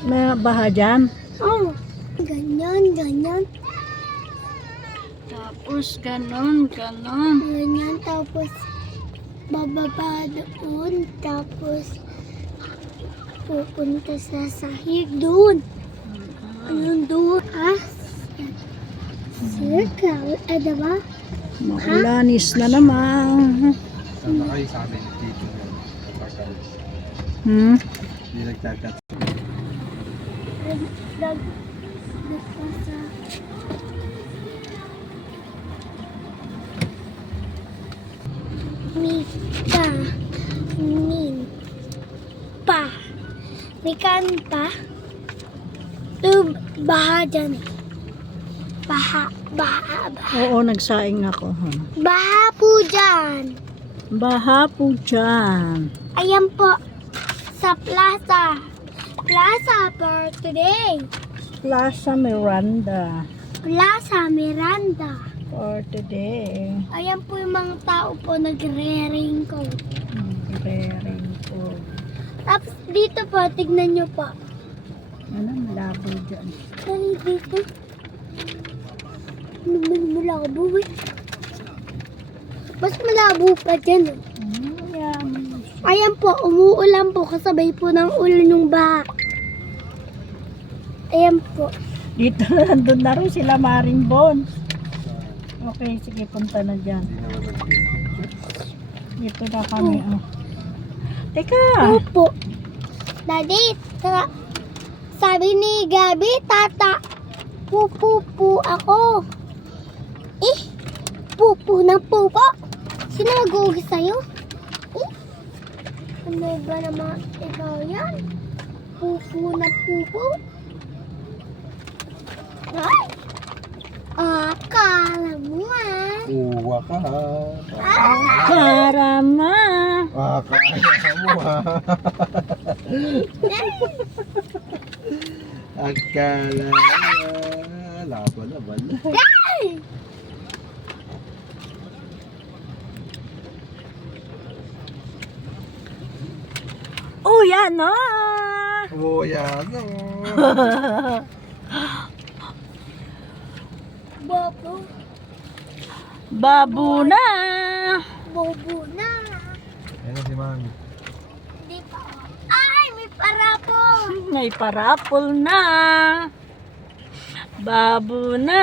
May baha dyan? Oh, ganyan, ganyan. Tapos ganon. Ganyan, tapos bababa doon, tapos pupunta sa sahig doon. Ayun doon. Circle, diba? Maulanis na naman. Sana kayo sa amin dito kapag hindi nagtatat. Mika, min, pa, mikan pa, baha dyan. Baha. Oo, nagsaing ako. Baha po dyan. Baha po dyan. Ayan po, sa plaza. Plaza for today. Plaza Miranda. Plaza Miranda. For today. Ayan po yung mga tao po nagre-raincoat. Raincoat. Tapos dito po, tignan nyo po. Ano, malabo dyan. Dali dito. Malabo eh. Mas malabo pa dyan. Ayan. Ayan po, umuulan po kasabay po ng ulan ng baha. Ayan po. Dito, nandun na rin sila Maring Bones. Okay, sige, punta na dyan. Dito na kami. Oh. Teka! Opo. Daddy, sabi ni Gabi, tata, pupu ako. Pupu na pupo. Sino nag-uugis sa'yo? Ano ba naman ikaw yan? Pupu na pupo. Ay! Akala mo Uwa ka ha. Karama! Akala mo ha. Akala mo. Laban. Oh, yan na! Oh, yan. Bobo. Babu na! Bobo na. Ayan na si Mami. Di pa. Ay, may parapol. May parapol na! Babu na!